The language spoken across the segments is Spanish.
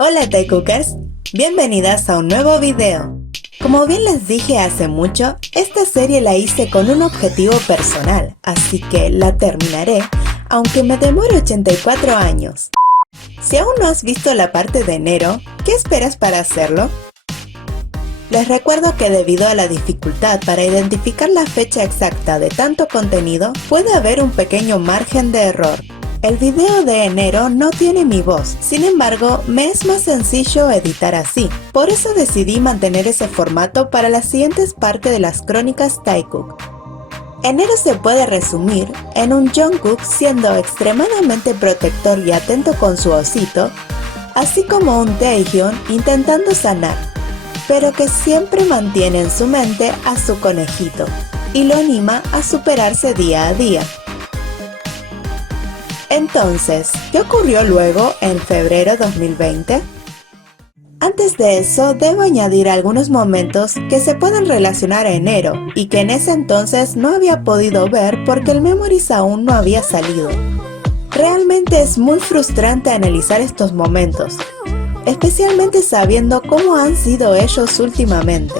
Hola Taekookers, bienvenidas a un nuevo video. Como bien les dije hace mucho, esta serie la hice con un objetivo personal, así que la terminaré, aunque me demore 84 años. Si aún no has visto la parte de enero, ¿qué esperas para hacerlo? Les recuerdo que debido a la dificultad para identificar la fecha exacta de tanto contenido, puede haber un pequeño margen de error. El video de enero no tiene mi voz, sin embargo, me es más sencillo editar así. Por eso decidí mantener ese formato para las siguientes partes de las crónicas Taekook. Enero se puede resumir en un Jungkook siendo extremadamente protector y atento con su osito, así como un Taehyun intentando sanar, pero que siempre mantiene en su mente a su conejito y lo anima a superarse día a día. Entonces, ¿qué ocurrió luego en febrero 2020? Antes de eso, debo añadir algunos momentos que se pueden relacionar a enero y que en ese entonces no había podido ver porque el Memories aún no había salido. Realmente es muy frustrante analizar estos momentos, especialmente sabiendo cómo han sido ellos últimamente.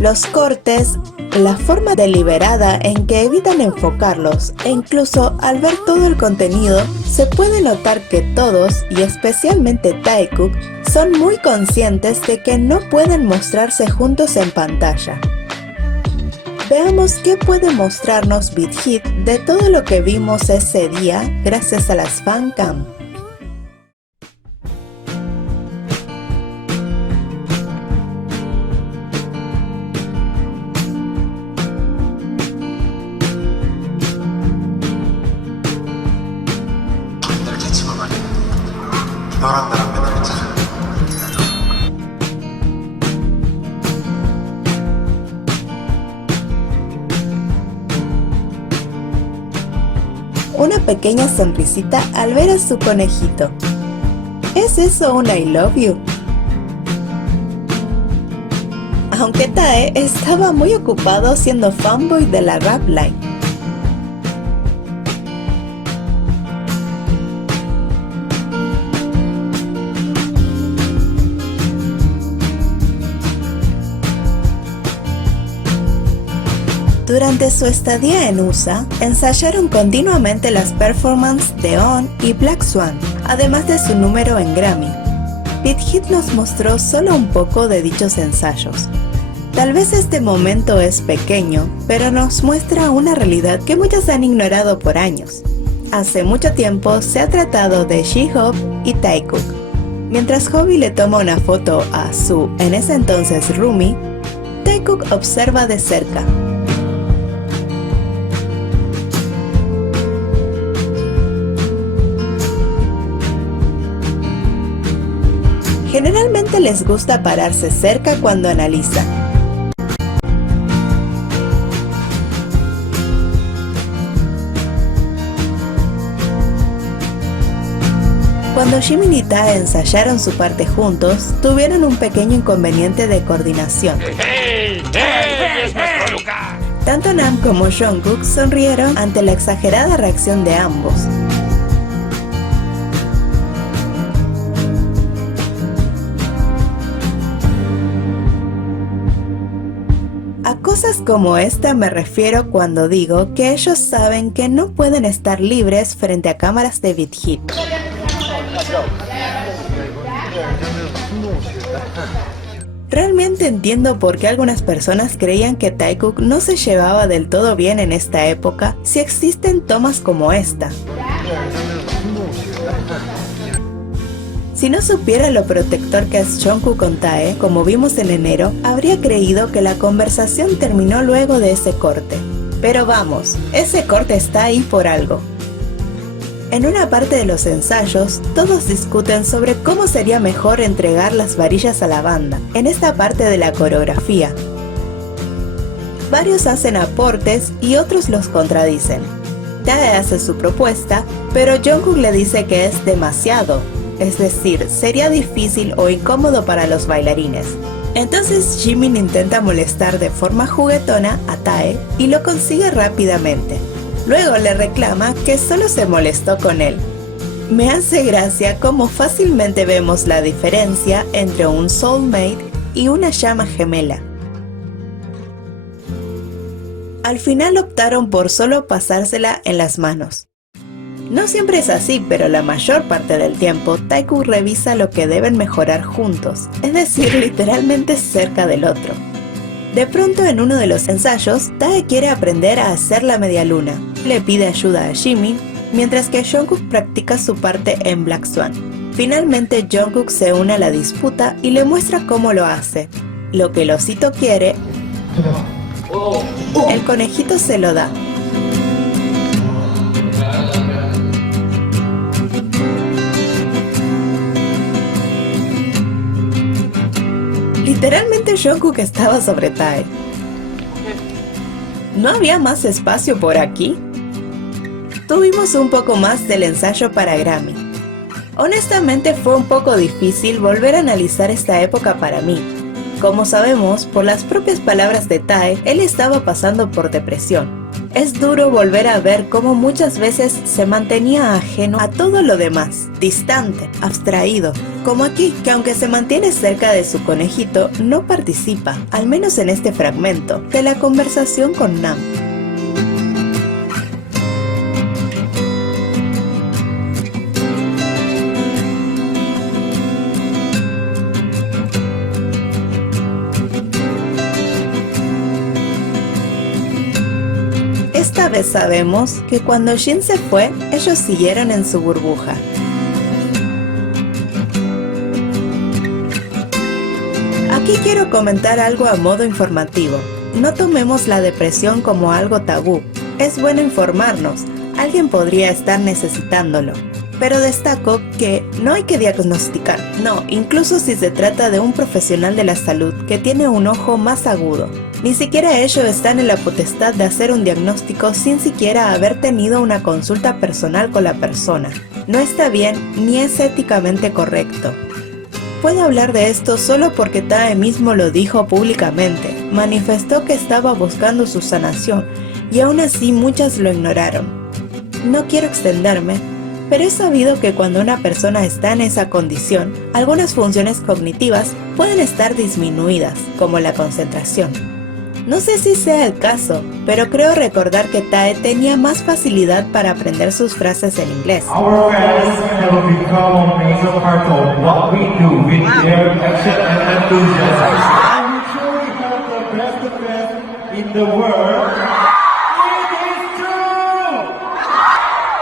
Los cortes, la forma deliberada en que evitan enfocarlos e incluso al ver todo el contenido, se puede notar que todos, y especialmente Taekook, son muy conscientes de que no pueden mostrarse juntos en pantalla. Veamos qué puede mostrarnos Big Hit de todo lo que vimos ese día gracias a las fancam. 너랑 나랑 맨날 있잖아. Una pequeña sonrisita al ver a su conejito. ¿Es eso un I love you? Aunque Tae estaba muy ocupado siendo fanboy de la rap line. Durante su estadía en USA, ensayaron continuamente las performances de On y Black Swan, además de su número en Grammy. Big Hit nos mostró solo un poco de dichos ensayos. Tal vez este momento es pequeño, pero nos muestra una realidad que muchos han ignorado por años. Hace mucho tiempo se ha tratado de J-Hope y Taekook. Mientras Hobie le toma una foto a su, en ese entonces, roomie, Taekook observa de cerca. Generalmente les gusta pararse cerca cuando analizan. Cuando Jimin y Tae ensayaron su parte juntos, tuvieron un pequeño inconveniente de coordinación. Tanto Nam como Jungkook sonrieron ante la exagerada reacción de ambos. A cosas como esta me refiero cuando digo que ellos saben que no pueden estar libres frente a cámaras de Big Hit. Realmente entiendo por qué algunas personas creían que Taekook no se llevaba del todo bien en esta época si existen tomas como esta. Si no supiera lo protector que es Jungkook con Tae, como vimos en enero, habría creído que la conversación terminó luego de ese corte. Pero vamos, ese corte está ahí por algo. En una parte de los ensayos, todos discuten sobre cómo sería mejor entregar las varillas a la banda, en esta parte de la coreografía. Varios hacen aportes y otros los contradicen. Tae hace su propuesta, pero Jungkook le dice que es demasiado. Es decir, sería difícil o incómodo para los bailarines. Entonces Jimin intenta molestar de forma juguetona a Tae y lo consigue rápidamente. Luego le reclama que solo se molestó con él. Me hace gracia cómo fácilmente vemos la diferencia entre un soulmate y una llama gemela. Al final optaron por solo pasársela en las manos. No siempre es así, pero la mayor parte del tiempo Taekook revisa lo que deben mejorar juntos, es decir, literalmente cerca del otro. De pronto en uno de los ensayos, Tae quiere aprender a hacer la media luna. Le pide ayuda a Jimin, mientras que Jungkook practica su parte en Black Swan. Finalmente Jungkook se une a la disputa y le muestra cómo lo hace. Lo que el osito quiere, el conejito se lo da. Literalmente Jungkook estaba sobre Tae. ¿No había más espacio por aquí? Tuvimos un poco más del ensayo para Grammy. Honestamente fue un poco difícil volver a analizar esta época para mí. Como sabemos, por las propias palabras de Tae, él estaba pasando por depresión. Es duro volver a ver cómo muchas veces se mantenía ajeno a todo lo demás, distante, abstraído, como aquí, que aunque se mantiene cerca de su conejito, no participa, al menos en este fragmento, de la conversación con Nam. Esta vez sabemos que cuando Jin se fue, ellos siguieron en su burbuja. Aquí quiero comentar algo a modo informativo. No tomemos la depresión como algo tabú. Es bueno informarnos, alguien podría estar necesitándolo. Pero destaco que no hay que diagnosticar, no, incluso si se trata de un profesional de la salud que tiene un ojo más agudo. Ni siquiera ellos están en la potestad de hacer un diagnóstico sin siquiera haber tenido una consulta personal con la persona. No está bien ni es éticamente correcto. Puedo hablar de esto solo porque Tae mismo lo dijo públicamente, manifestó que estaba buscando su sanación y aún así muchas lo ignoraron. No quiero extenderme, pero es sabido que cuando una persona está en esa condición, algunas funciones cognitivas pueden estar disminuidas, como la concentración. No sé si sea el caso, pero creo recordar que Tae tenía más facilidad para aprender sus frases en inglés. Our fans have become a major part of what we do with their passion and enthusiasm. And we truly have the best fans in the world. It is true!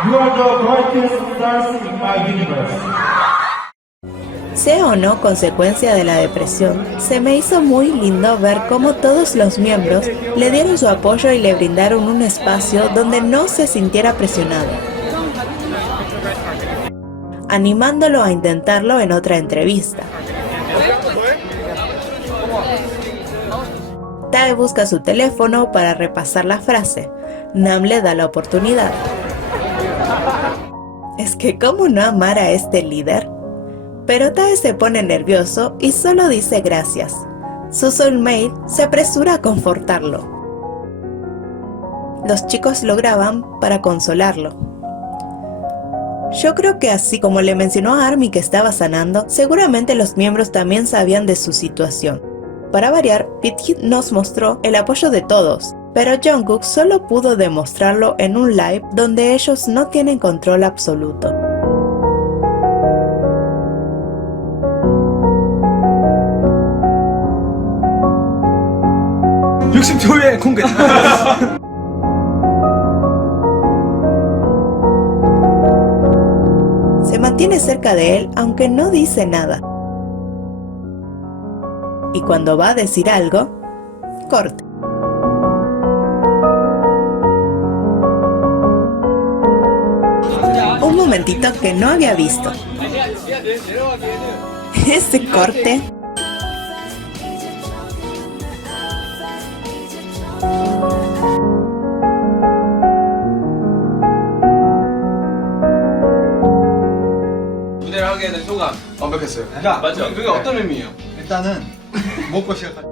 You are the brightest stars in my universe. Sea o no consecuencia de la depresión, se me hizo muy lindo ver cómo todos los miembros le dieron su apoyo y le brindaron un espacio donde no se sintiera presionado, animándolo a intentarlo en otra entrevista. Tae busca su teléfono para repasar la frase. Nam le da la oportunidad. Es que ¿cómo no amar a este líder? Pero Tae se pone nervioso y solo dice gracias. Su soulmate se apresura a confortarlo. Los chicos lo graban para consolarlo. Yo creo que así como le mencionó a ARMY que estaba sanando, seguramente los miembros también sabían de su situación. Para variar, Big Hit nos mostró el apoyo de todos, pero Jungkook solo pudo demostrarlo en un live donde ellos no tienen control absoluto. Se mantiene cerca de él aunque no dice nada. Y cuando va a decir algo, corta. Un momentito que no había visto. Ese corte. 무대를 하게 된 소감 완벽했어요. 맞죠? 그게 어떤 의미예요? 일단은 먹고 시작하.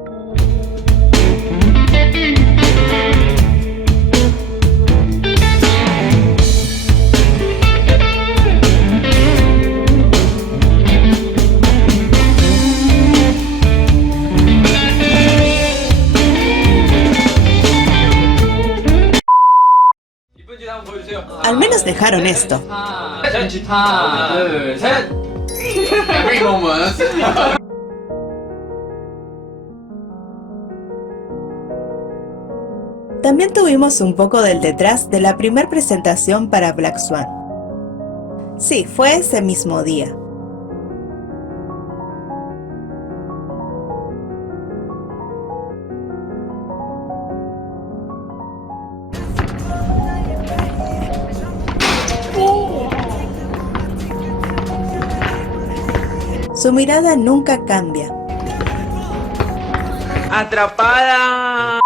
dejaron esto. Every moment. También tuvimos un poco del detrás de la primer presentación para Black Swan. Sí, fue ese mismo día. Su mirada nunca cambia. ¡Atrapada!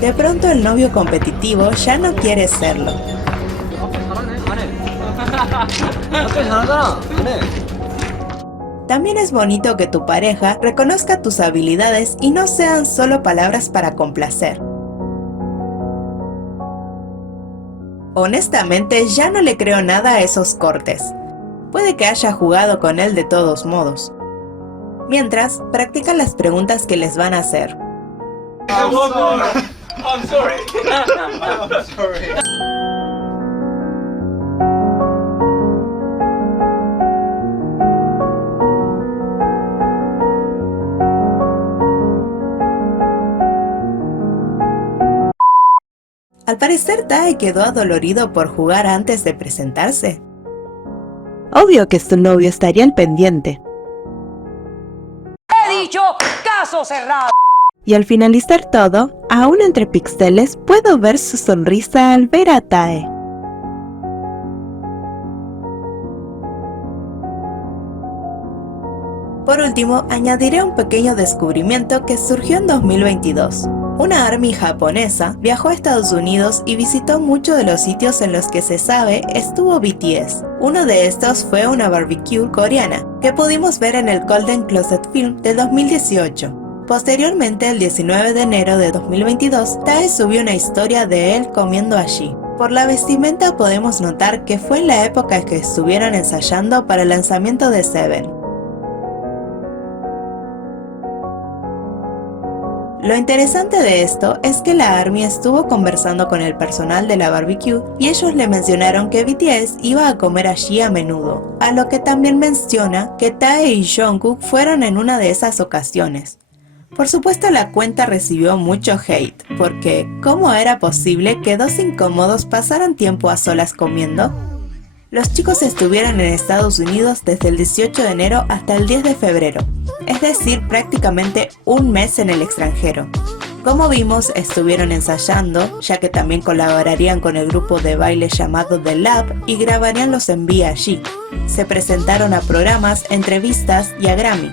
De pronto el novio competitivo ya no quiere serlo. También es bonito que tu pareja reconozca tus habilidades y no sean solo palabras para complacer. Honestamente, ya no le creo nada a esos cortes. Puede que haya jugado con él de todos modos. Mientras, practican las preguntas que les van a hacer. I'm sorry. I'm sorry. Al parecer, Tae quedó adolorido por jugar antes de presentarse. Obvio que su novio estaría al pendiente. ¡He dicho caso cerrado! Y al finalizar todo, aún entre píxeles puedo ver su sonrisa al ver a Tae. Por último, añadiré un pequeño descubrimiento que surgió en 2022. Una ARMY japonesa viajó a Estados Unidos y visitó muchos de los sitios en los que se sabe estuvo BTS. Uno de estos fue una barbecue coreana, que pudimos ver en el Golden Closet Film de 2018. Posteriormente, el 19 de enero de 2022, Tae subió una historia de él comiendo allí. Por la vestimenta podemos notar que fue en la época en que estuvieron ensayando para el lanzamiento de Seven. Lo interesante de esto es que la ARMY estuvo conversando con el personal de la barbecue y ellos le mencionaron que BTS iba a comer allí a menudo, a lo que también menciona que Tae y Jungkook fueron en una de esas ocasiones. Por supuesto, la cuenta recibió mucho hate, porque ¿cómo era posible que dos incómodos pasaran tiempo a solas comiendo? Los chicos estuvieron en Estados Unidos desde el 18 de enero hasta el 10 de febrero, es decir, prácticamente un mes en el extranjero. Como vimos, estuvieron ensayando, ya que también colaborarían con el grupo de baile llamado The Lab y grabarían los MV allí. Se presentaron a programas, entrevistas y a Grammy.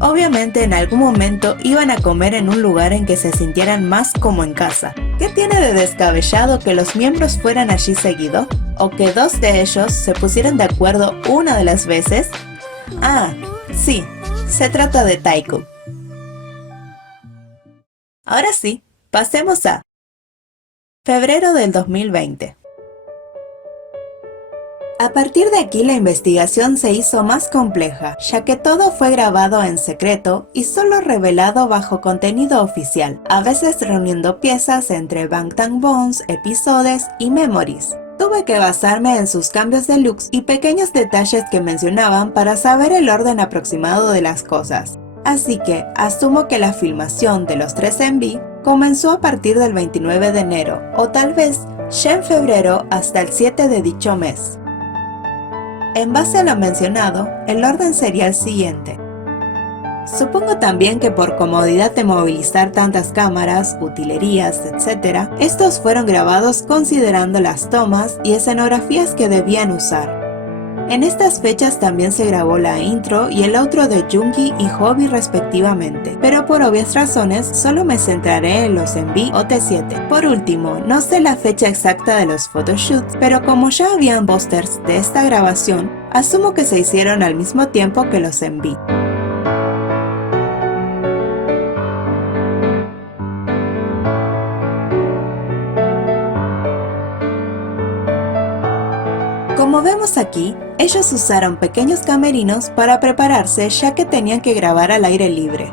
Obviamente en algún momento iban a comer en un lugar en que se sintieran más como en casa. ¿Qué tiene de descabellado que los miembros fueran allí seguido? ¿O que dos de ellos se pusieran de acuerdo una de las veces? Ah, sí, se trata de Taekook. Ahora sí, pasemos a febrero del 2020. A partir de aquí la investigación se hizo más compleja, ya que todo fue grabado en secreto y solo revelado bajo contenido oficial, a veces reuniendo piezas entre Bangtan Bones, episodios y memories. Tuve que basarme en sus cambios de looks y pequeños detalles que mencionaban para saber el orden aproximado de las cosas. Así que asumo que la filmación de los 3 MV comenzó a partir del 29 de enero o tal vez ya en febrero hasta el 7 de dicho mes. En base a lo mencionado, el orden sería el siguiente. Supongo también que por comodidad de movilizar tantas cámaras, utilerías, etc., estos fueron grabados considerando las tomas y escenografías que debían usar. En estas fechas también se grabó la intro y el outro de Jungi y Hobby respectivamente, pero por obvias razones solo me centraré en los MV o T7. Por último, no sé la fecha exacta de los photoshoots, pero como ya habían pósters de esta grabación, asumo que se hicieron al mismo tiempo que los MV. Como vemos aquí, ellos usaron pequeños camerinos para prepararse ya que tenían que grabar al aire libre.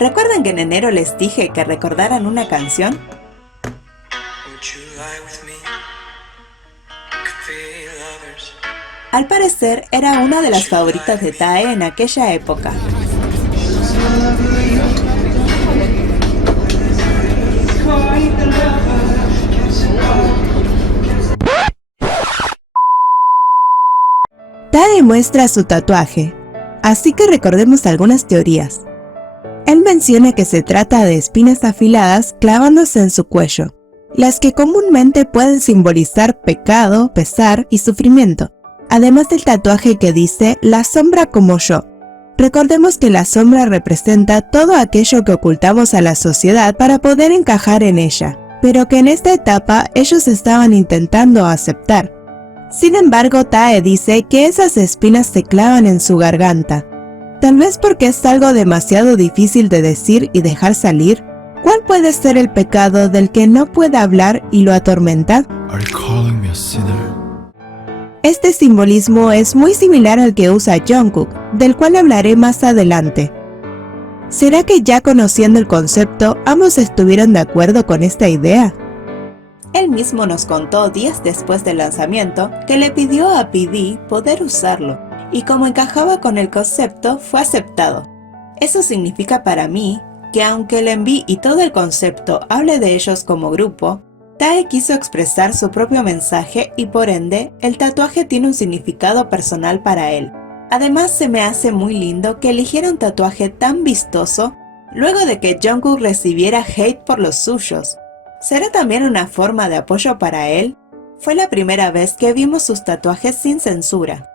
¿Recuerdan que en enero les dije que recordaran una canción? Al parecer era una de las favoritas de Tae en aquella época. Tae muestra su tatuaje, así que recordemos algunas teorías. Él menciona que se trata de espinas afiladas clavándose en su cuello, las que comúnmente pueden simbolizar pecado, pesar y sufrimiento, además del tatuaje que dice "La sombra como yo". Recordemos que la sombra representa todo aquello que ocultamos a la sociedad para poder encajar en ella, pero que en esta etapa ellos estaban intentando aceptar. Sin embargo, Tae dice que esas espinas se clavan en su garganta. Tal vez porque es algo demasiado difícil de decir y dejar salir. ¿Cuál puede ser el pecado del que no puede hablar y lo atormenta? Are you calling me a sinner? Este simbolismo es muy similar al que usa Jungkook, del cual hablaré más adelante. ¿Será que ya conociendo el concepto, ambos estuvieron de acuerdo con esta idea? Él mismo nos contó días después del lanzamiento que le pidió a PD poder usarlo, y como encajaba con el concepto, fue aceptado. Eso significa para mí que aunque el enví y todo el concepto hable de ellos como grupo, Tae quiso expresar su propio mensaje y por ende, el tatuaje tiene un significado personal para él. Además, se me hace muy lindo que eligiera un tatuaje tan vistoso luego de que Jungkook recibiera hate por los suyos. ¿Será también una forma de apoyo para él? Fue la primera vez que vimos sus tatuajes sin censura.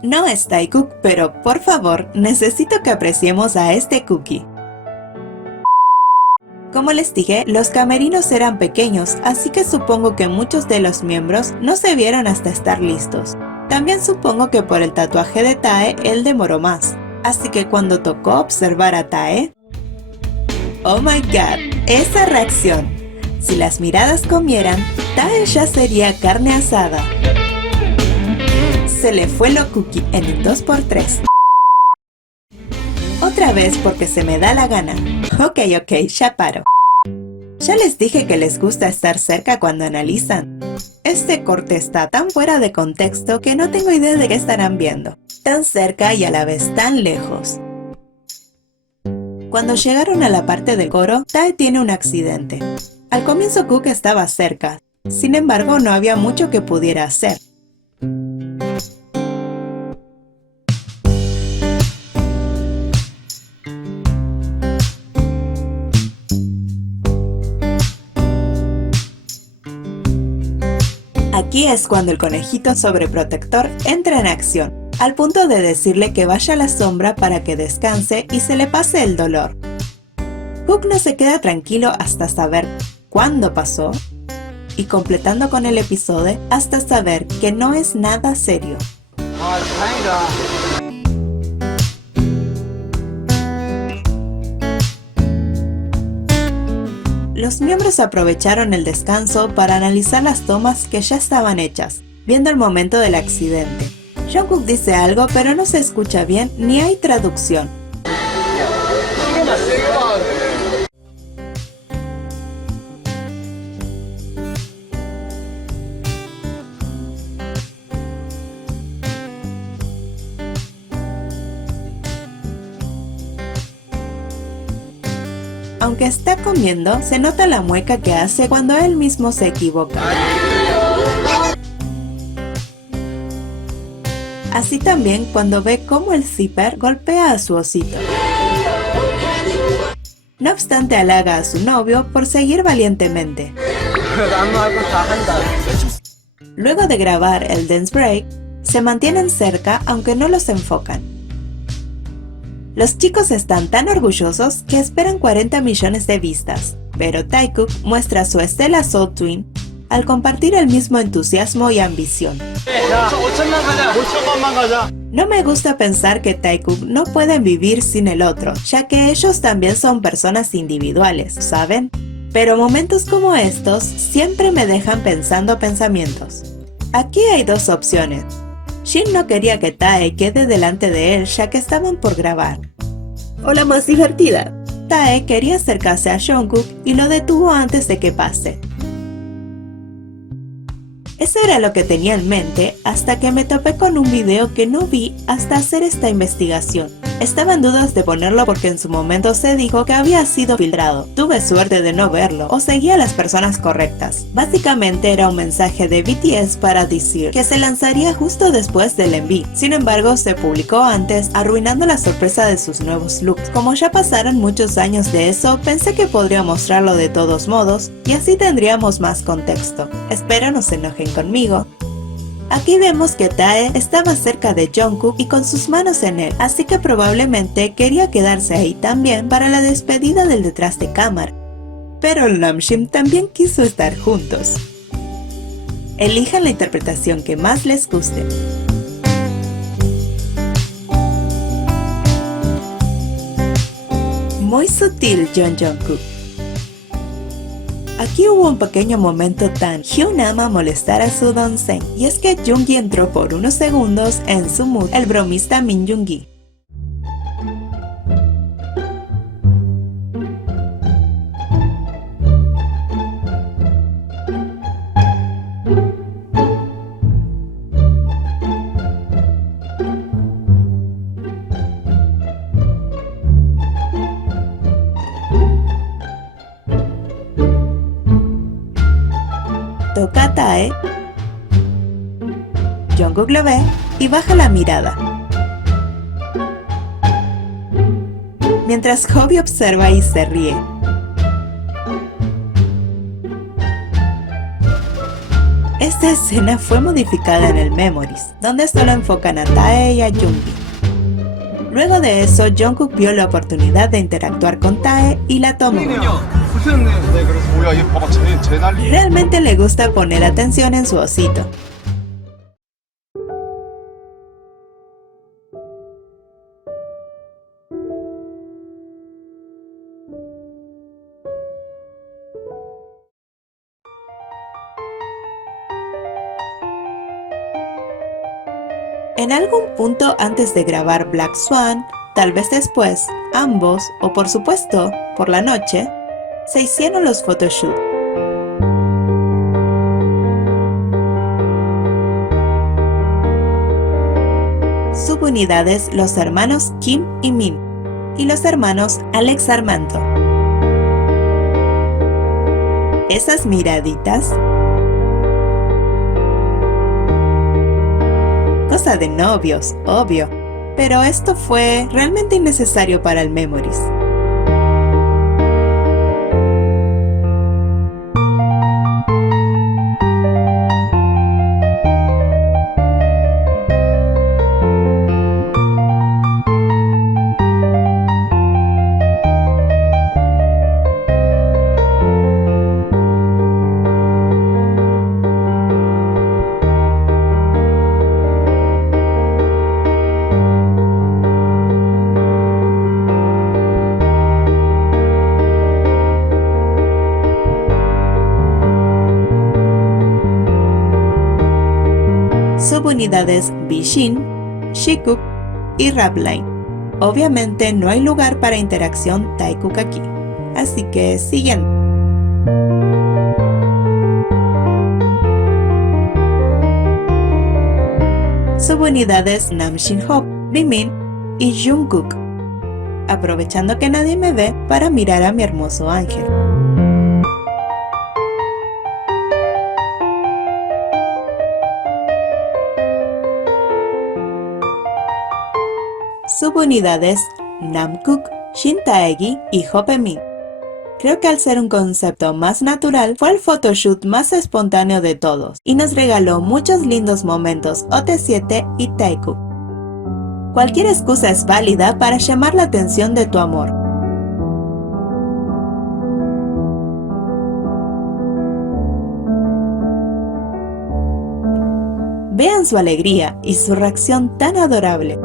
No es Taekook, pero por favor, necesito que apreciemos a este cookie. Como les dije, los camerinos eran pequeños, así que supongo que muchos de los miembros no se vieron hasta estar listos. También supongo que por el tatuaje de Tae, él demoró más. Así que cuando tocó observar a Tae... ¡Oh my god! ¡Esa reacción! Si las miradas comieran, Tae ya sería carne asada. Se le fue lo cookie en el 2x3. Otra vez porque se me da la gana. Ok, ya paro. Ya les dije que les gusta estar cerca cuando analizan. Este corte está tan fuera de contexto que no tengo idea de qué estarán viendo. Tan cerca y a la vez tan lejos. Cuando llegaron a la parte del coro, Tae tiene un accidente. Al comienzo Cook estaba cerca, sin embargo no había mucho que pudiera hacer. Aquí es cuando el conejito sobreprotector entra en acción, al punto de decirle que vaya a la sombra para que descanse y se le pase el dolor. Cook no se queda tranquilo hasta saber cuándo pasó y completando con el episodio hasta saber que no es nada serio. Los miembros aprovecharon el descanso para analizar las tomas que ya estaban hechas, viendo el momento del accidente. Jungkook dice algo pero no se escucha bien ni hay traducción. Aunque está comiendo, se nota la mueca que hace cuando él mismo se equivoca. Así también cuando ve cómo el zipper golpea a su osito. No obstante, halaga a su novio por seguir valientemente. Luego de grabar el dance break, se mantienen cerca aunque no los enfocan. Los chicos están tan orgullosos que esperan 40 millones de vistas, pero Taekook muestra su Estela Soul Twin al compartir el mismo entusiasmo y ambición. No me gusta pensar que Taekook no pueden vivir sin el otro, ya que ellos también son personas individuales, ¿saben? Pero momentos como estos siempre me dejan pensando pensamientos. Aquí hay dos opciones. Shin no quería que Tae quede delante de él ya que estaban por grabar. O la más divertida, Tae quería acercarse a Jungkook y lo detuvo antes de que pase. Eso era lo que tenía en mente hasta que me topé con un video que no vi hasta hacer esta investigación. Estaba en dudas de ponerlo porque en su momento se dijo que había sido filtrado. Tuve suerte de no verlo o seguí a las personas correctas. Básicamente era un mensaje de BTS para decir que se lanzaría justo después del enví. Sin embargo, se publicó antes, arruinando la sorpresa de sus nuevos looks. Como ya pasaron muchos años de eso, pensé que podría mostrarlo de todos modos y así tendríamos más contexto. Espero no se enojen conmigo. Aquí vemos que Tae estaba cerca de Jungkook y con sus manos en él, así que probablemente quería quedarse ahí también para la despedida del detrás de cámara. Pero Namjoon también quiso estar juntos. Elijan la interpretación que más les guste. Muy sutil Jungkook. Aquí hubo un pequeño momento tan Hyun ama molestar a su Donsen, y es que Yoongi entró por unos segundos en su mood, el bromista Min Yoongi. Toca a Tae, Jungkook lo ve y baja la mirada. Mientras Hobi observa y se ríe. Esta escena fue modificada en el Memories, donde solo enfocan a Tae y a Yoongi. Luego de eso, Jungkook vio la oportunidad de interactuar con Tae y la tomó. Realmente le gusta poner atención en su osito. En algún punto antes de grabar Black Swan, tal vez después, ambos, o por supuesto, por la noche, se hicieron los photoshoots. Subunidades los hermanos Kim y Min, y los hermanos Alex Armando. Esas miraditas. Cosa de novios, obvio, pero esto fue realmente innecesario para el Memories. Subunidades Bishin, Shikook y Rapline. Obviamente no hay lugar para interacción Taekook aquí, así que siguiente. Subunidades Namjoon, Jimin y Jungkook. Aprovechando que nadie me ve para mirar a mi hermoso ángel. Subunidades Namkook, Shin Taegi y Hopemin. Creo que al ser un concepto más natural, fue el photoshoot más espontáneo de todos y nos regaló muchos lindos momentos OT7 y Taekook. Cualquier excusa es válida para llamar la atención de tu amor. Vean su alegría y su reacción tan adorable.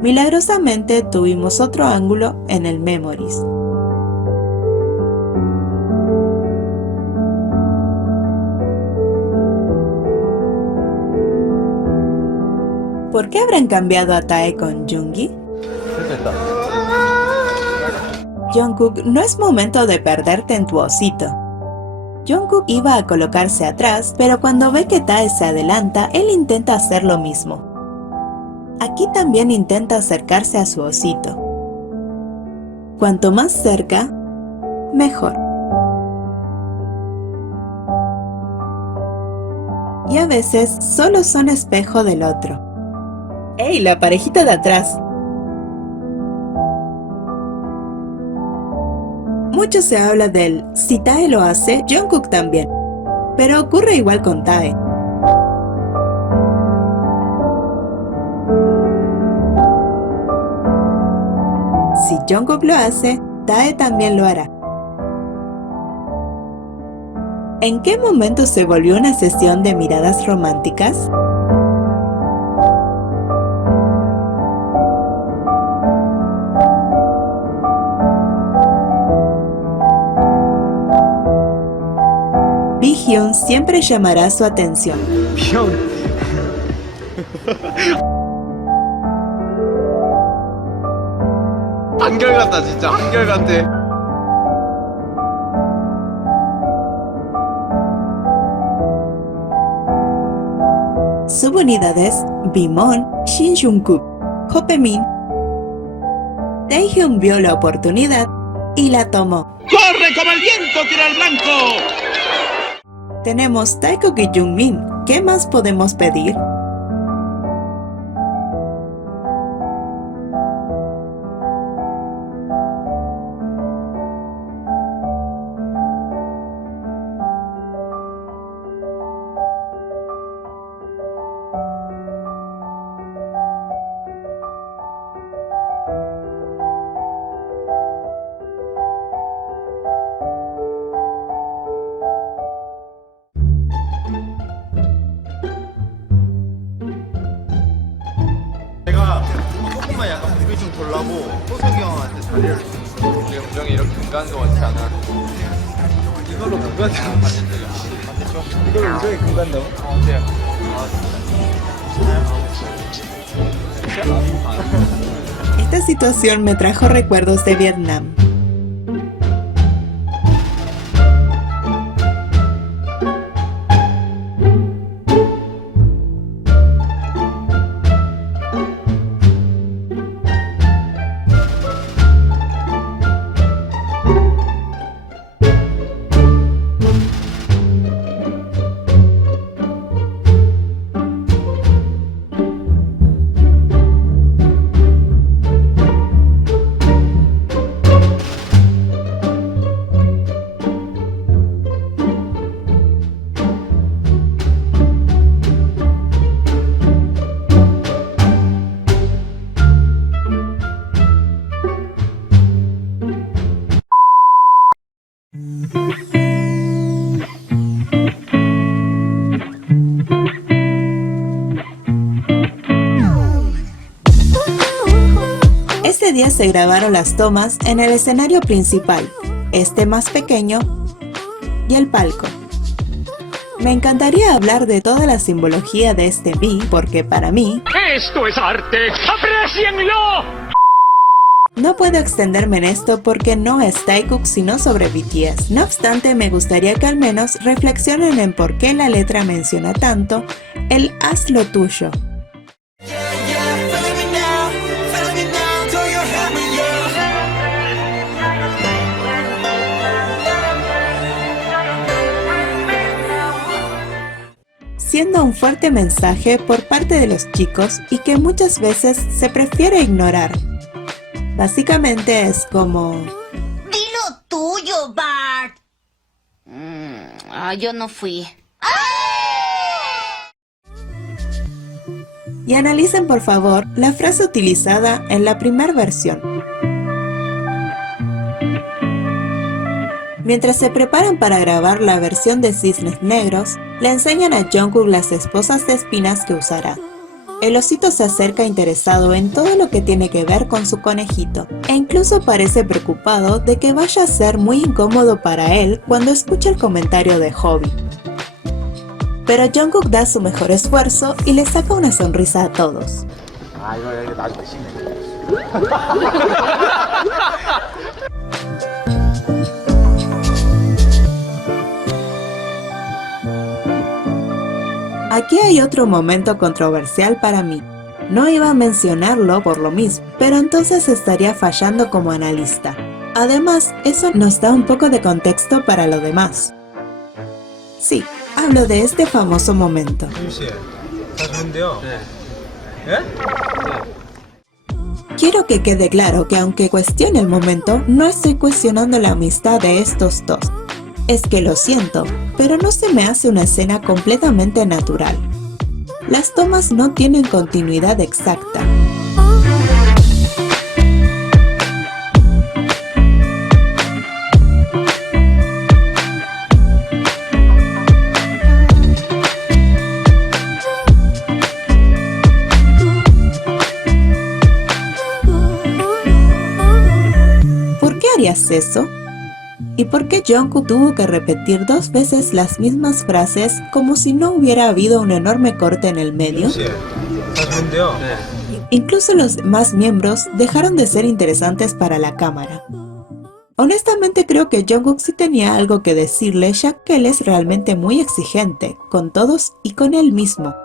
Milagrosamente tuvimos otro ángulo en el Memories. ¿Por qué habrán cambiado a Tae con Yoongi? Jungkook, no es momento de perderte en tu osito. Jungkook iba a colocarse atrás, pero cuando ve que Tae se adelanta, él intenta hacer lo mismo. Aquí también intenta acercarse a su osito. Cuanto más cerca, mejor. Y a veces solo son espejo del otro. ¡Ey, la parejita de atrás! Mucho se habla del si Tae lo hace, Jungkook también. Pero ocurre igual con Tae. Si Jungkook lo hace, Tae también lo hará. ¿En qué momento se volvió una sesión de miradas románticas? Baekhyun siempre llamará su atención. 한결같다 진짜 한결같아. Subunidades Bimon, Shin Jungkook, Hopemin. Taehyung vio la oportunidad y la tomó. ¡Corre como el viento, tira al blanco! Tenemos Taekook y Jungmin. ¿Qué más podemos pedir? 제가 조금만 약간 무리 좀 돌라고 호석이 형한테 자리를 줬어. 우리 우정이 이렇게 금가는 거 원치 않아. 이걸로 금간다고 이걸로 우정이 금간다고? 네. Esta situación me trajo recuerdos de Vietnam. Ese día se grabaron las tomas en el escenario principal, este más pequeño, y el palco. Me encantaría hablar de toda la simbología de este V porque para mí ¡Esto es arte! ¡Aprécienlo! no puedo extenderme en esto porque no es Taekook sino sobre BTS. No obstante, me gustaría que al menos reflexionen en por qué la letra menciona tanto el haz lo tuyo. Siendo un fuerte mensaje por parte de los chicos y que muchas veces se prefiere ignorar. Básicamente es como... ¡Di lo tuyo, Bart! Yo no fui. Y analicen por favor la frase utilizada en la primera versión. Mientras se preparan para grabar la versión de Cisnes Negros, le enseñan a Jungkook las esposas de espinas que usará. El osito se acerca interesado en todo lo que tiene que ver con su conejito, e incluso parece preocupado de que vaya a ser muy incómodo para él cuando escucha el comentario de Hobby. Pero Jungkook da su mejor esfuerzo y le saca una sonrisa a todos. Aquí hay otro momento controversial para mí. No iba a mencionarlo por lo mismo, pero entonces estaría fallando como analista. Además, eso nos da un poco de contexto para lo demás. Sí, hablo de este famoso momento. Quiero que quede claro que aunque cuestione el momento, no estoy cuestionando la amistad de estos dos. Es que lo siento, pero no se me hace una escena completamente natural. Las tomas no tienen continuidad exacta. ¿Por qué harías eso? ¿Y por qué Jungkook tuvo que repetir 2 veces las mismas frases como si no hubiera habido un enorme corte en el medio? Incluso los demás miembros dejaron de ser interesantes para la cámara. Honestamente creo que Jungkook sí tenía algo que decirle, ya que él es realmente muy exigente, con todos y con él mismo.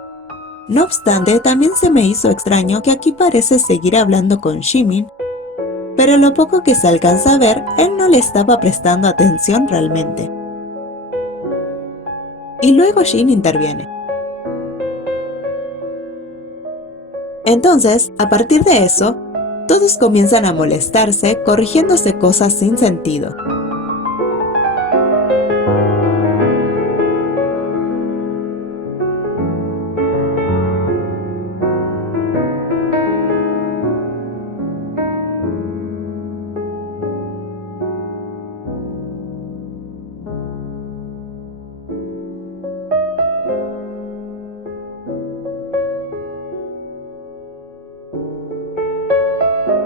No obstante, también se me hizo extraño que aquí parece seguir hablando con Jimin, pero lo poco que se alcanza a ver, él no le estaba prestando atención realmente. Y luego Jin interviene. Entonces, a partir de eso, todos comienzan a molestarse, corrigiéndose cosas sin sentido.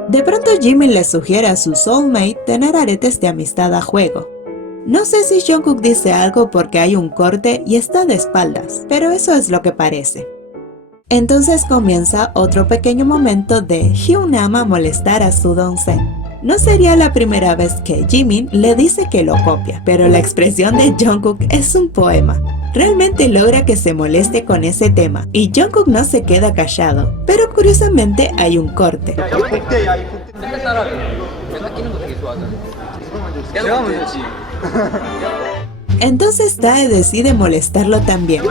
De pronto Jimin le sugiere a su soulmate tener aretes de amistad a juego. No sé si Jungkook dice algo porque hay un corte y está de espaldas, pero eso es lo que parece. Entonces comienza otro pequeño momento de Hyun ama molestar a Su Dong-sen. No sería la primera vez que Jimin le dice que lo copia, pero la expresión de Jungkook es un poema. Realmente logra que se moleste con ese tema, y Jungkook no se queda callado, pero curiosamente hay un corte. Entonces Tae decide molestarlo también.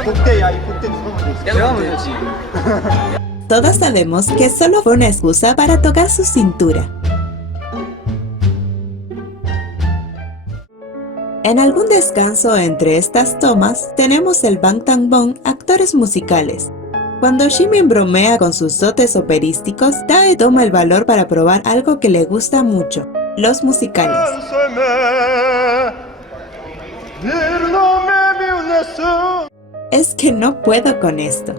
Todos sabemos que solo fue una excusa para tocar su cintura. En algún descanso entre estas tomas, tenemos el Bangtangbong actores musicales. Cuando Jimin bromea con sus dotes operísticos, Tae toma el valor para probar algo que le gusta mucho, los musicales. Es que no puedo con esto.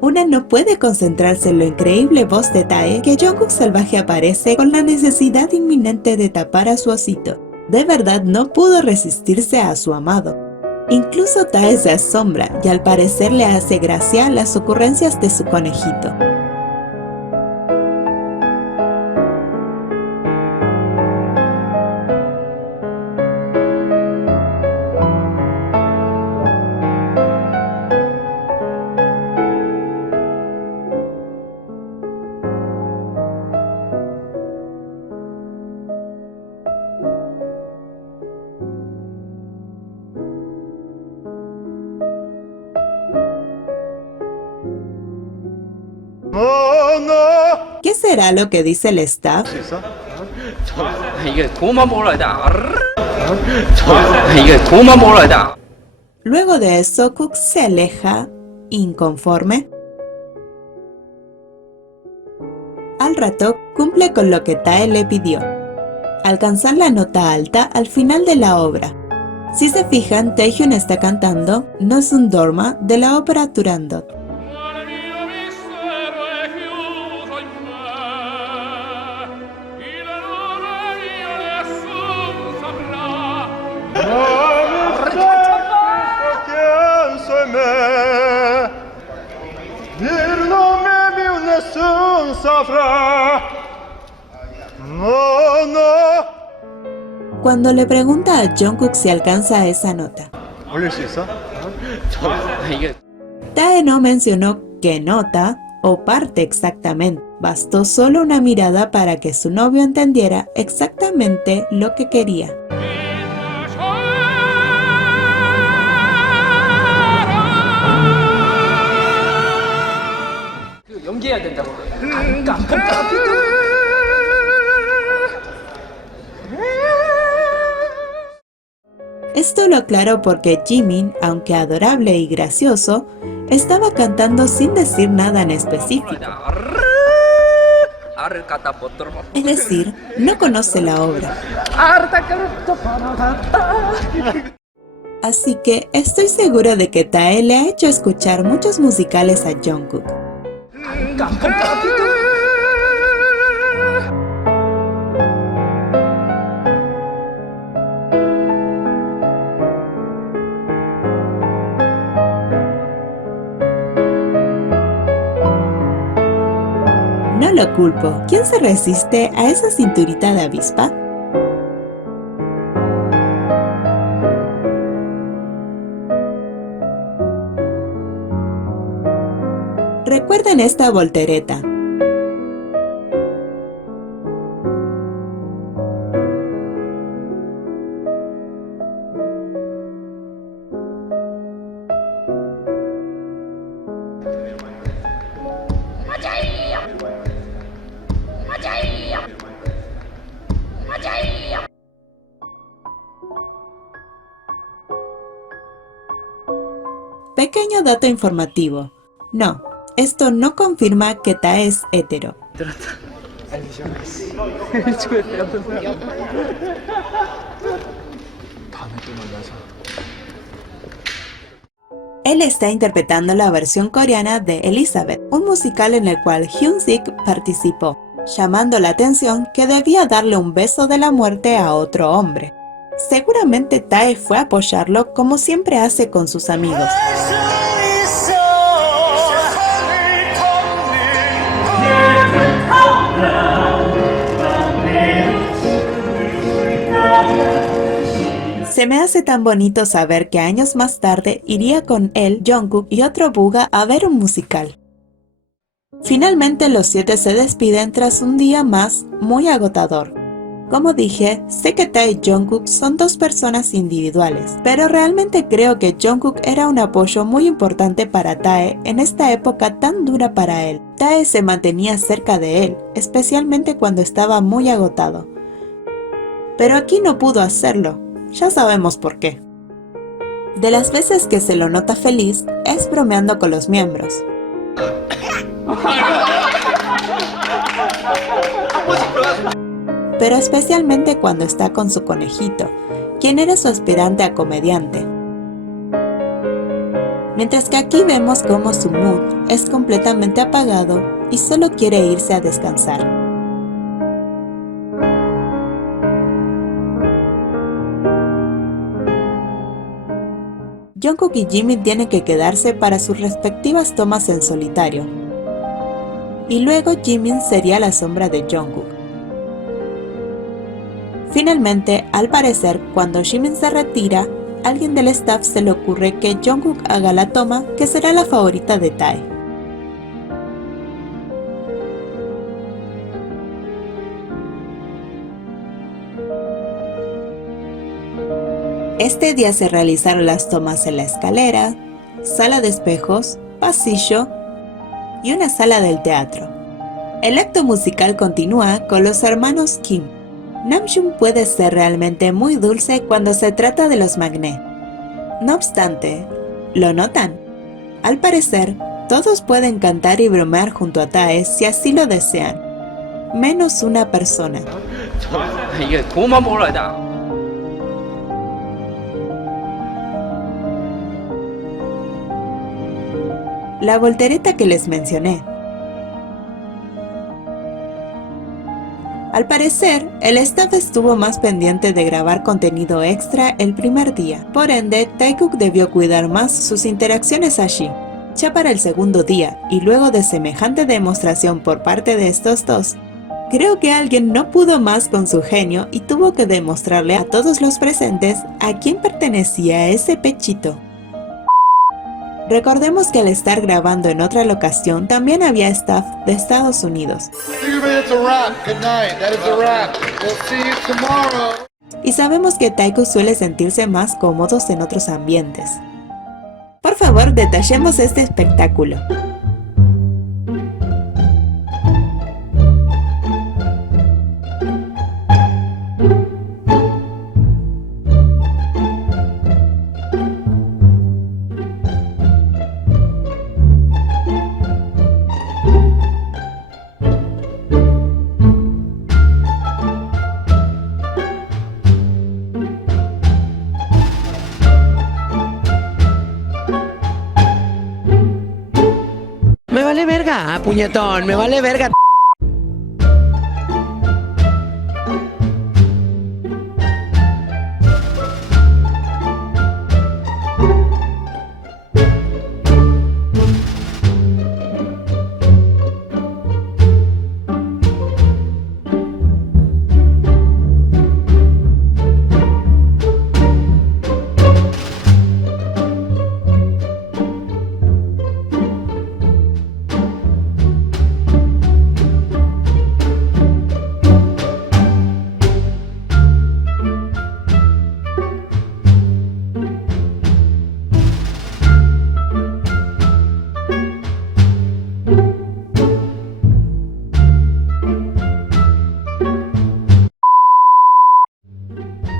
Una no puede concentrarse en la increíble voz de Tae que Jungkook salvaje aparece con la necesidad inminente de tapar a su osito. De verdad no pudo resistirse a su amado. Incluso Tae se asombra y al parecer le hace gracia las ocurrencias de su conejito. ¿Qué será lo que dice el staff? Luego de eso, Cook se aleja, inconforme. Al rato, cumple con lo que Tae le pidió: alcanzar la nota alta al final de la obra. Si se fijan, Taehyun está cantando No Sun Dorma de la ópera Turandot. soon suffer. No, no. Cuando le pregunta a Jungkook si alcanza esa nota, 올릴 수 있어? Tae no mencionó qué nota o parte exactamente. Bastó solo una mirada para que su novio entendiera exactamente lo que quería. 연기해야 된다고. Esto lo aclaró porque Jimin, aunque adorable y gracioso, estaba cantando sin decir nada en específico. Es decir, no conoce la obra. Así que estoy seguro de que Tae le ha hecho escuchar muchos musicales a Jungkook. No lo culpo. ¿Quién se resiste a esa cinturita de avispa? Recuerden esta voltereta. Pequeño dato informativo. No, esto no confirma que Tae es hetero. Él está interpretando la versión coreana de Elizabeth, un musical en el cual Hyun-sik participó, llamando la atención que debía darle un beso de la muerte a otro hombre. Seguramente Tae fue a apoyarlo como siempre hace con sus amigos. Se me hace tan bonito saber que años más tarde iría con él, Jungkook y otro buga a ver un musical. Finalmente los 7 se despiden tras un día más muy agotador. Como dije, sé que Tae y Jungkook son dos personas individuales, pero realmente creo que Jungkook era un apoyo muy importante para Tae en esta época tan dura para él. Tae se mantenía cerca de él, especialmente cuando estaba muy agotado. Pero aquí no pudo hacerlo, ya sabemos por qué. De las veces que se lo nota feliz, es bromeando con los miembros. Pero especialmente cuando está con su conejito, quien era su aspirante a comediante. Mientras que aquí vemos cómo su mood es completamente apagado y solo quiere irse a descansar. Jungkook y Jimin tienen que quedarse para sus respectivas tomas en solitario. Y luego Jimin sería la sombra de Jungkook. Finalmente, al parecer, cuando Jimin se retira, alguien del staff se le ocurre que Jungkook haga la toma que será la favorita de Tae. Este día se realizaron las tomas en la escalera, sala de espejos, pasillo y una sala del teatro. El acto musical continúa con los hermanos Kim. Namjoon puede ser realmente muy dulce cuando se trata de los Magnet. No obstante, ¿lo notan? Al parecer, todos pueden cantar y bromear junto a Tae si así lo desean, menos una persona. La voltereta que les mencioné. Al parecer, el staff estuvo más pendiente de grabar contenido extra el primer día, por ende, Taekook debió cuidar más sus interacciones allí. Ya para el segundo día, y luego de semejante demostración por parte de estos dos, creo que alguien no pudo más con su genio y tuvo que demostrarle a todos los presentes a quién pertenecía ese pechito. Recordemos que al estar grabando en otra locación también había staff de Estados Unidos. Y sabemos que Taekook suele sentirse más cómodos en otros ambientes. Por favor, detallemos este espectáculo. Me vale verga, puñetón, me vale verga.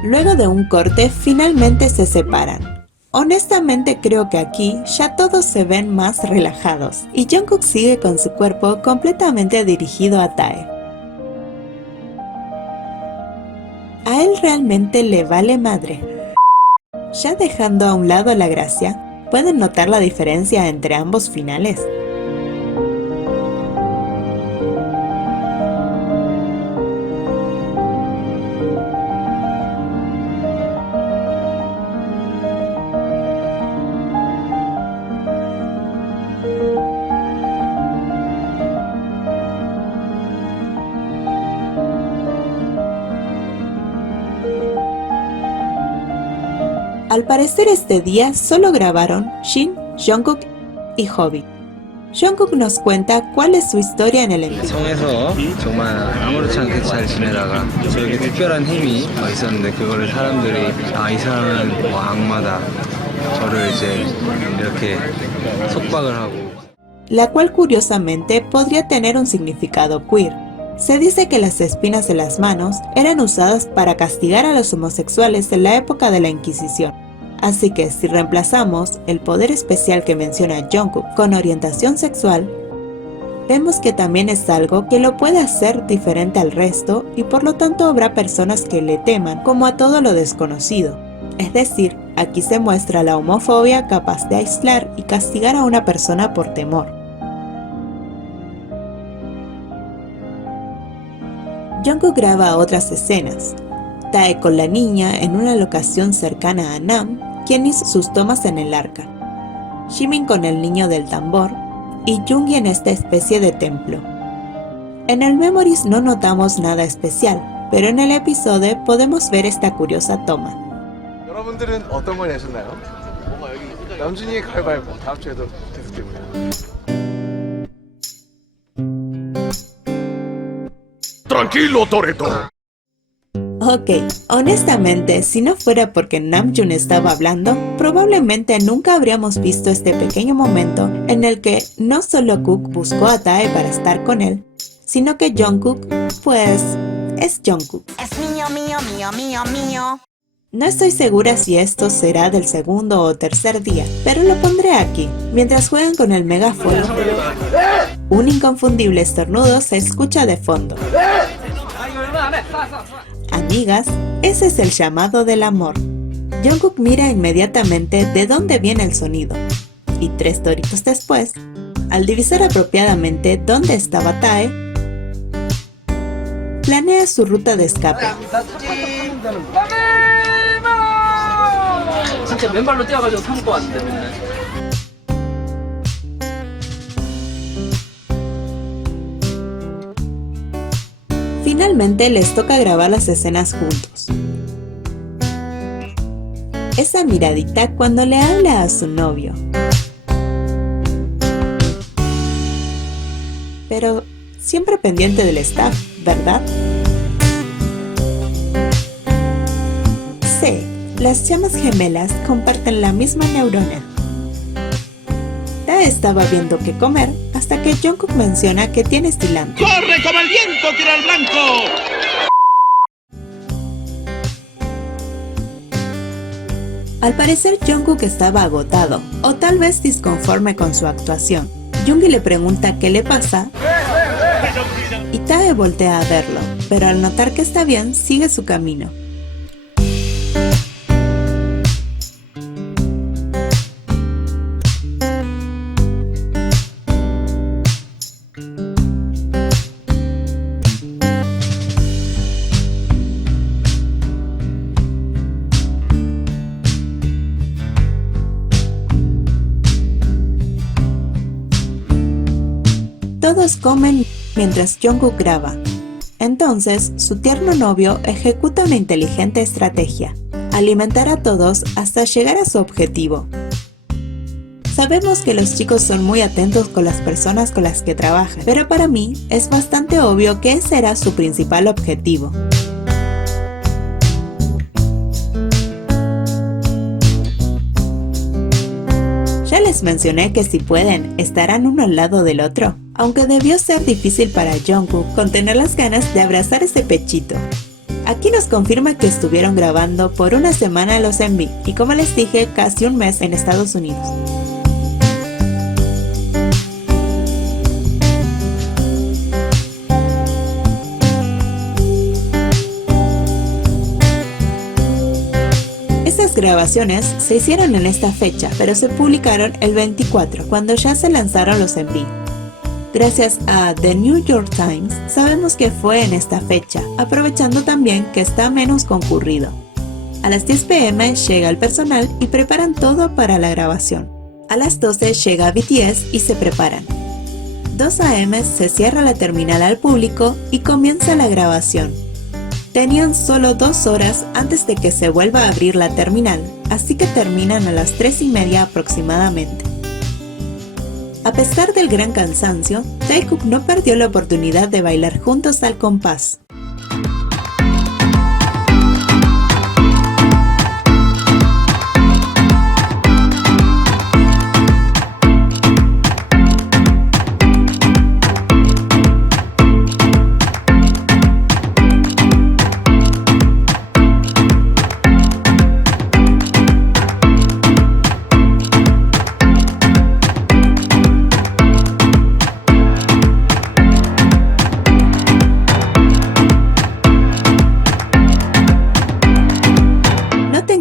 Luego de un corte, finalmente se separan. Honestamente creo que aquí ya todos se ven más relajados y Jungkook sigue con su cuerpo completamente dirigido a Tae. A él realmente le vale madre. Ya dejando a un lado la gracia, ¿pueden notar la diferencia entre ambos finales? Al parecer este día solo grabaron Shin, Jungkook y Hobi. Jungkook nos cuenta cuál es su historia en el envío. 성에서 정말 아무렇지 않게 잘 지내다가 저에게 특별한 힘이 있었는데 그거를 사람들이 이 사람은 악마다 저를 이제 이렇게 속박을 하고 La cual curiosamente podría tener un significado queer. Se dice que las espinas de las manos eran usadas para castigar a los homosexuales en la época de la Inquisición. Así que si reemplazamos el poder especial que menciona Jungkook con orientación sexual, vemos que también es algo que lo puede hacer diferente al resto y por lo tanto habrá personas que le teman como a todo lo desconocido. Es decir, aquí se muestra la homofobia capaz de aislar y castigar a una persona por temor. Jungkook graba otras escenas. Tae con la niña en una locación cercana a Nam, quien hizo sus tomas en el arca. Jimin con el niño del tambor y Yoongi en esta especie de templo. En el Memories no notamos nada especial, pero en el episodio podemos ver esta curiosa toma. 여러분들은 어떤 걸 내셨나요? 남준이 가위바위보 다음 주에도 계속되고요. Tranquilo, Toretto. Ok, honestamente, si no fuera porque Namjoon estaba hablando, probablemente nunca habríamos visto este pequeño momento en el que no solo Cook buscó a Tae para estar con él, sino que Jungkook, pues, es Jungkook. Es mío, mío, mío, mío, mío. No estoy segura si esto será del segundo o tercer día, pero lo pondré aquí, mientras juegan con el megáfono. Un inconfundible estornudo se escucha de fondo. Amigas, ese es el llamado del amor. Jungkook mira inmediatamente de dónde viene el sonido, y 3 toritos después, al divisar apropiadamente dónde estaba Tae, planea su ruta de escape. Finalmente les toca grabar las escenas juntos. Esa miradita cuando le habla a su novio. Pero siempre pendiente del staff, ¿verdad? Sí, las llamas gemelas comparten la misma neurona. Tae estaba viendo qué comer hasta que Jungkook menciona que tiene cilantro. ¡Corre como el viento, tira al blanco! Al parecer Jungkook estaba agotado, o tal vez disconforme con su actuación. Yoongi le pregunta qué le pasa y Tae voltea a verlo, pero al notar que está bien, sigue su camino. Todos comen mientras Jungkook graba. Entonces, su tierno novio ejecuta una inteligente estrategia: alimentar a todos hasta llegar a su objetivo. Sabemos que los chicos son muy atentos con las personas con las que trabajan, pero para mí es bastante obvio que ese era su principal objetivo. Ya les mencioné que si pueden, estarán uno al lado del otro, aunque debió ser difícil para Jungkook contener las ganas de abrazar ese pechito. Aquí nos confirma que estuvieron grabando por una semana los MV y, como les dije, casi un mes en Estados Unidos. Estas grabaciones se hicieron en esta fecha, pero se publicaron el 24, cuando ya se lanzaron los MV. Gracias a The New York Times, sabemos que fue en esta fecha, aprovechando también que está menos concurrido. A las 10 p.m. llega el personal y preparan todo para la grabación. A las 12 llega BTS y se preparan. 2 a.m. se cierra la terminal al público y comienza la grabación. Tenían solo 2 horas antes de que se vuelva a abrir la terminal, así que terminan a las 3:30 aproximadamente. A pesar del gran cansancio, Taekook no perdió la oportunidad de bailar juntos al compás.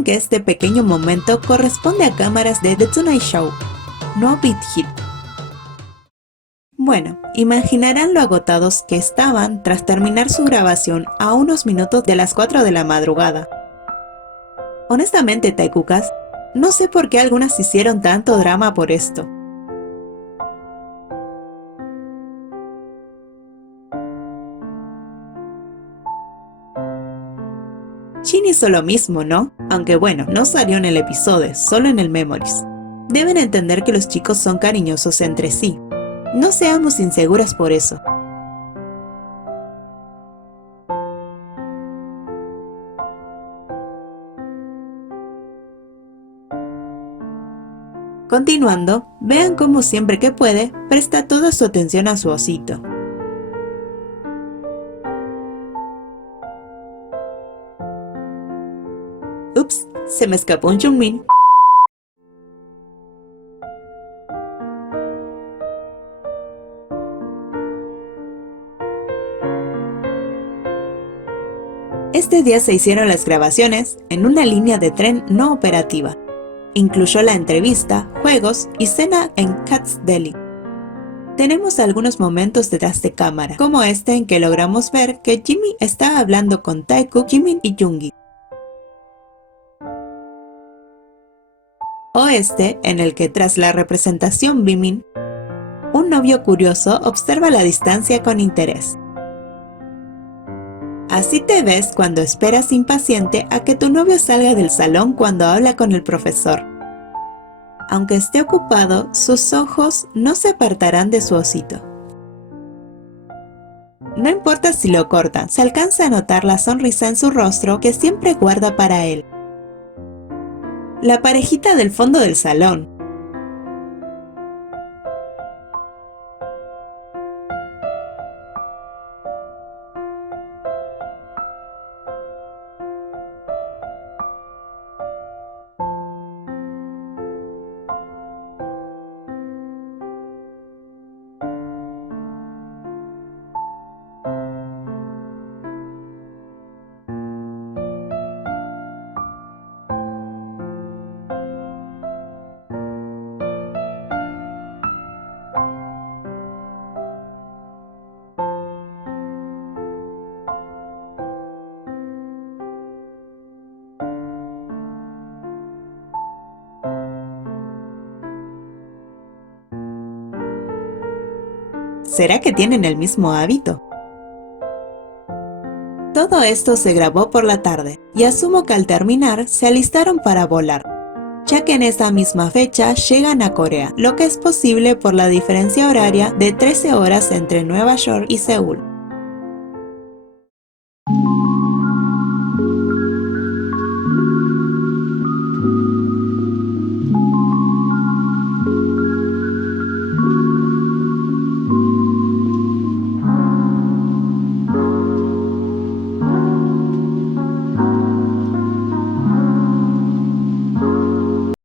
Que este pequeño momento corresponde a cámaras de The Tonight Show, no Beat Hit. Bueno, imaginarán lo agotados que estaban tras terminar su grabación a unos minutos de las 4 de la madrugada. Honestamente, Taekookas, no sé por qué algunas hicieron tanto drama por esto. Jin hizo lo mismo, ¿no? Aunque bueno, no salió en el episodio, solo en el Memories. Deben entender que los chicos son cariñosos entre sí. No seamos inseguras por eso. Continuando, vean cómo siempre que puede, presta toda su atención a su osito. Ups, se me escapó un Jungmin. Este día se hicieron las grabaciones en una línea de tren no operativa. Incluyó la entrevista, juegos y cena en Cat's Deli. Tenemos algunos momentos detrás de cámara, como este en que logramos ver que Jimmy está hablando con Taekook, Jimin y Yoongi. O este en el que tras la representación Bimin, un novio curioso observa la distancia con interés. Así te ves cuando esperas impaciente a que tu novio salga del salón cuando habla con el profesor. Aunque esté ocupado, sus ojos no se apartarán de su osito. No importa si lo cortan, se alcanza a notar la sonrisa en su rostro que siempre guarda para él. La parejita del fondo del salón. ¿Será que tienen el mismo hábito? Todo esto se grabó por la tarde, y asumo que al terminar se alistaron para volar, ya que en esa misma fecha llegan a Corea, lo que es posible por la diferencia horaria de 13 horas entre Nueva York y Seúl.